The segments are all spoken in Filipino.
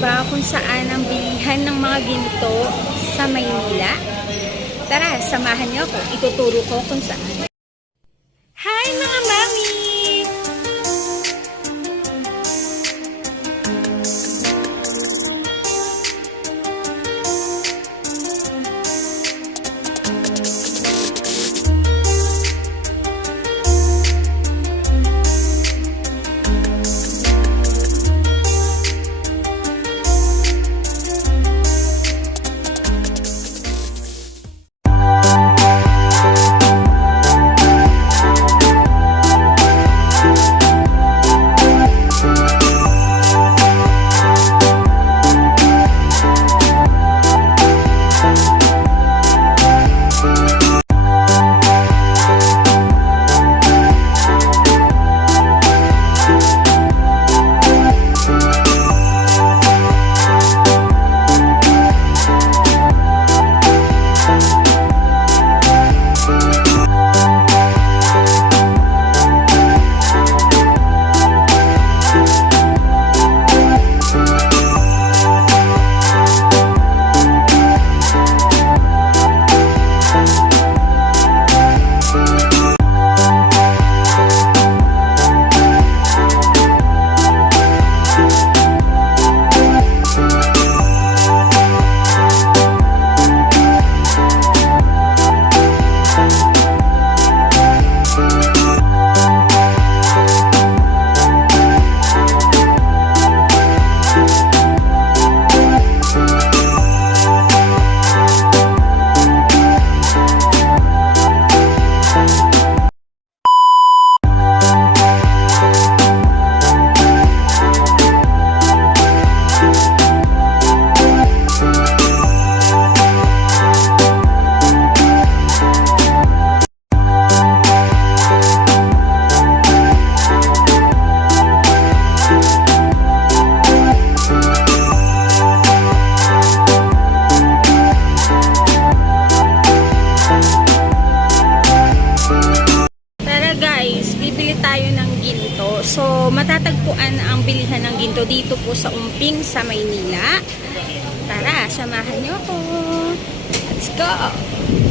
ba kung saan ang bilihan ng mga ginto sa Maynila? Tara, samahan niyo ako. Ituturo ko kung saan. Hi mga mami! So, matatagpuan ang bilihan ng ginto dito po sa Umping sa Maynila. Tara, samahan niyo ako. Let's go!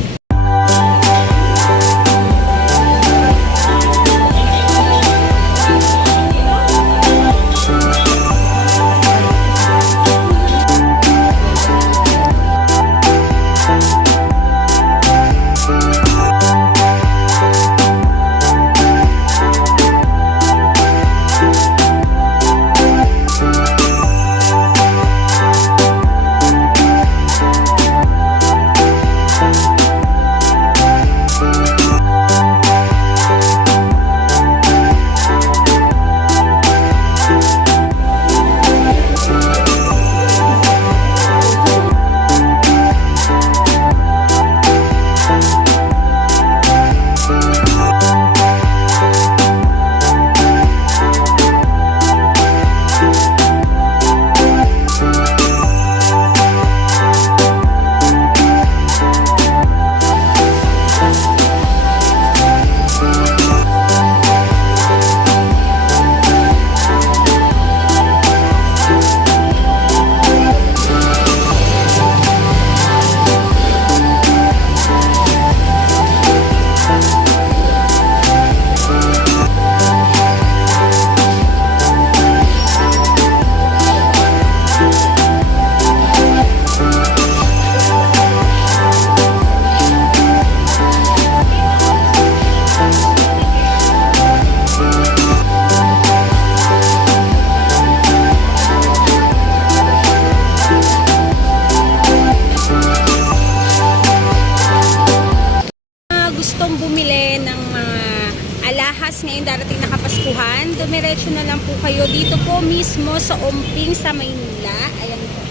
Lang po kayo dito po mismo sa Umping sa Maynila. Ayan po.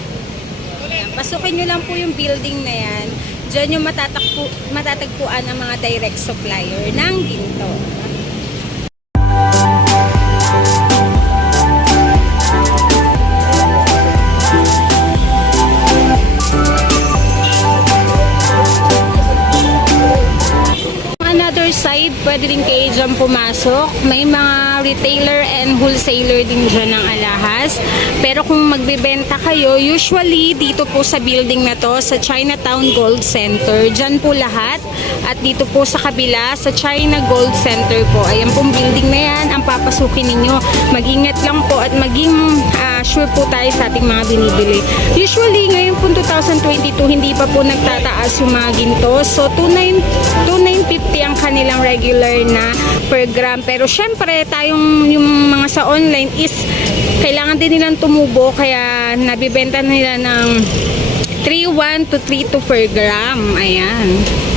Pasukin nyo lang po yung building na yan. Diyan yung matatagpo, matatagpuan ang mga direct supplier ng ginto. Another side, pwede din kayo dyan pumasok. May mga retailer and wholesaler din dyan ng alahas. Pero kung magbebenta kayo, usually dito po sa building na to, sa Chinatown Gold Center. Dyan po lahat. At dito po sa kabila, sa China Gold Center po. Ayan pong building na yan, ang papasukin ninyo. Mag-ingat lang po at maging ah, sure po tayo sa ating mga binibili. Usually, ngayon po 2022, hindi pa po nagtataas yung mga ginto. So, 29 2950 ang kanilang regular na per gram. Pero syempre, tayong yung mga sa online is kailangan din nilang tumubo kaya nabibenta nila ng 3.1 to 3.2 per gram. Ayan.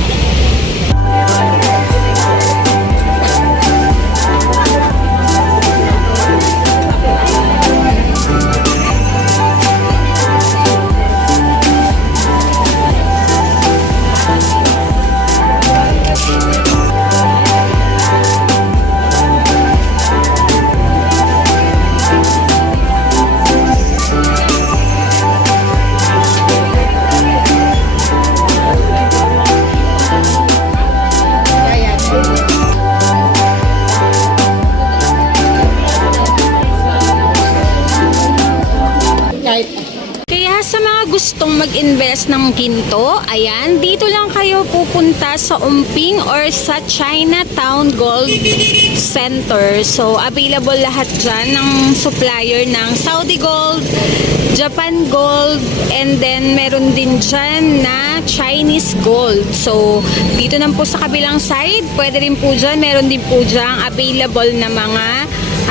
Mag-invest ng ginto, ayan, dito lang kayo pupunta sa Umping or sa Chinatown Gold Center. So, available lahat dyan ng supplier ng Saudi Gold, Japan Gold, and then meron din dyan na Chinese Gold. So, dito lang po sa kabilang side, pwede rin po dyan, meron din po dyan available na mga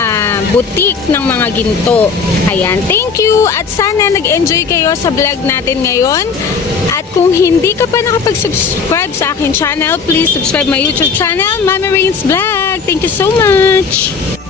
ah, boutique ng mga ginto. Ayan, thank you at sana nag-enjoy kayo sa vlog natin ngayon. At kung hindi ka pa nakapag-subscribe sa akin channel, please subscribe my YouTube channel, Mami Rains Vlog. Thank you so much!